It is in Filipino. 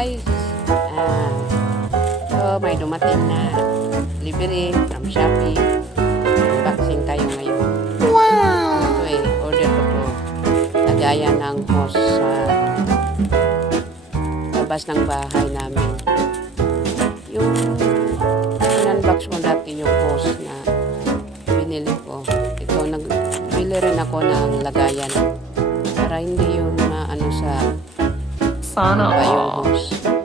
guys. So may dumating na delivery from Shopee. Unboxing tayo ngayon. Wow! So order ko to. Lagayan ng hose sa labas ng bahay namin. Yung in-unbox ko dati yung hose na binili ko. Ito, nagbili rin ako ng lagayan para hindi yun maano sa sana yung hose.